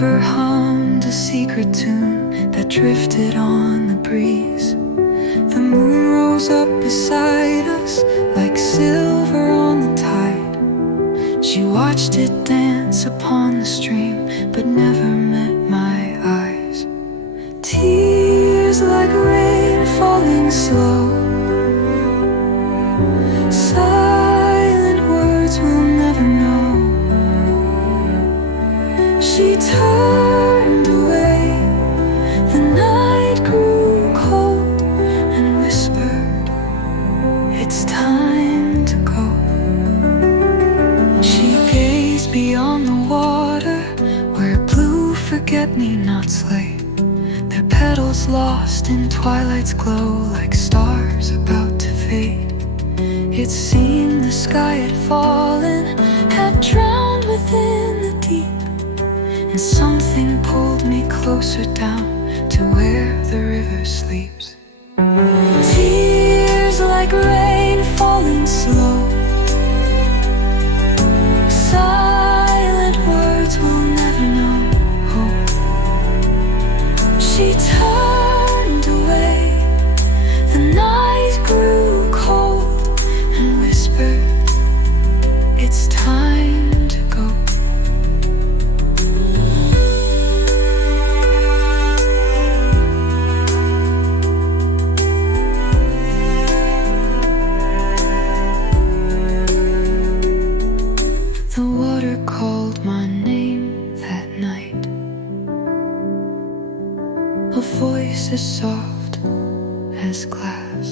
river hummed a secret tune that drifted on the breeze. The moon rose up beside us like silver on the tide. She watched it dance upon the stream, but never met my eyes. Tears like rain falling slow, silent words we'll never know. She turned away, the night grew cold, and whispered, "It's time to go." She gazed beyond the water, where blue forget-me-nots lay, their petals lost in twilight's glow, like stars about to fade. It seemed the sky had fallen, had drowned within the deep, and something pulled me closer down to where the river sleeps. Tears like rain falling slow, silent words we'll never know. She turned away, the night grew cold, and whispered, "It's time to go." The water called my name that night, a voice as soft as glass.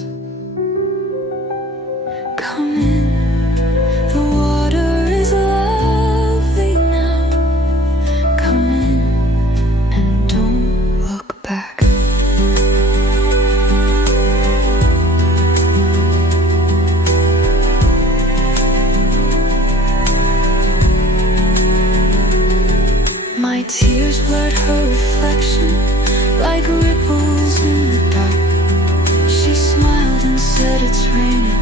Come in, the water is lovely now. Come in and don't look back. My tears blurred her reflection like ripples in the dark. She smiled and said, "It's raining."